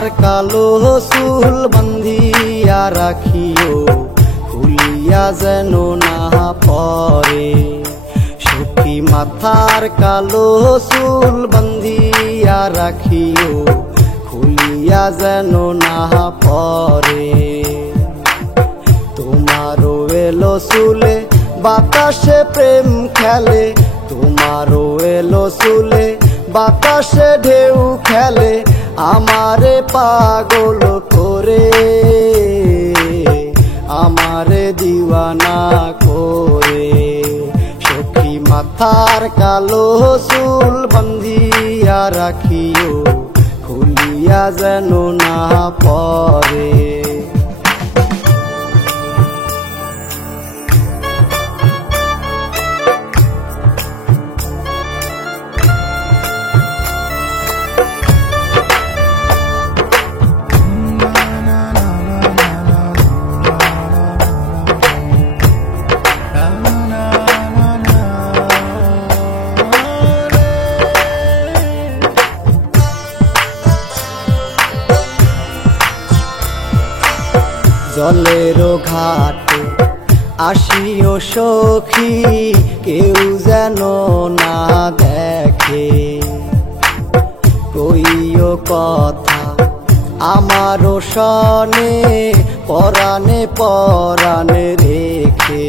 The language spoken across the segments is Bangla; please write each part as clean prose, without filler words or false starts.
মাথার কালো চুল বান্ধিয়া রাখিও, খুলিয়া যেন না পরে। সখী মাথার কালো চুল বান্ধিয়া রাখিও, খুলিয়া যেন না পরে। তোমারও এলো চুলে বাতাসে প্রেম খেলে, তোমারও এলো চুলে বাতাসে ঢেউ খেলে, আমারে পাগল করে, আমারে দিওয়ানা করে। সখী মাথার কালো চুল বান্ধিয়া রাখিও, খুলিয়া যেন না পরে। জলেরও ঘাটে আসিও সখী, কেউ যেন না দেখে। কইও কথা আমারও সনে, পরাণে পরাণে রেখে।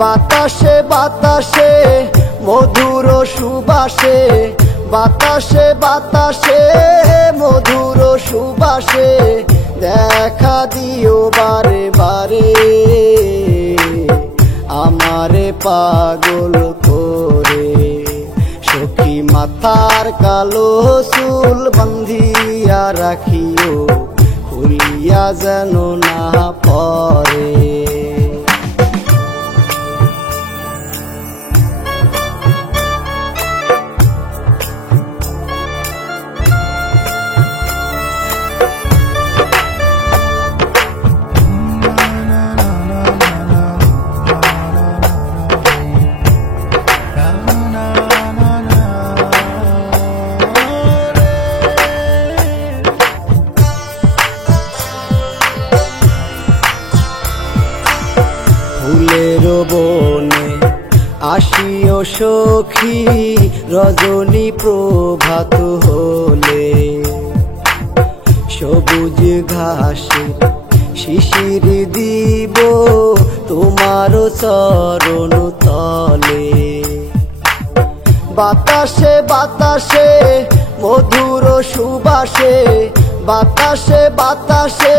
বাতাসে বাতাসে মধুর সুবাসে, বাতাসে বাতাসে মধুর সুবাসে, দেখা দিও বারে বারে, আমারে পাগল করে। সখী মাথার কালো চুল বান্ধিয়া রাখিও, খুলিয়া যেন না পরে। ফুলের বনে আসিও সখী, রজনী প্রভাত হলে। সবুজ ঘাসে শিশির দিব তোমার চরণ তলে। বাতাসে বাতাসে মধুর সুবাসে, বাতাসে বাতাসে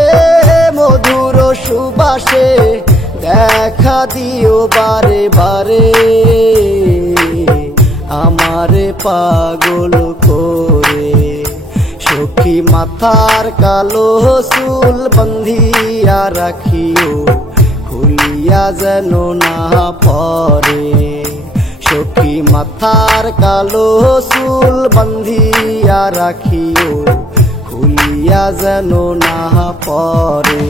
মধুর সুবাসে, দেখা দিও বারে বারে, আমারে পাগল করে। সখী মাথার কালো চুল বান্ধিয়া রাখিও, খুলিয়া যেন না পরে। সখী মাথার কালো চুল বান্ধিয়া রাখিও, খুলিয়া যেন না পরে।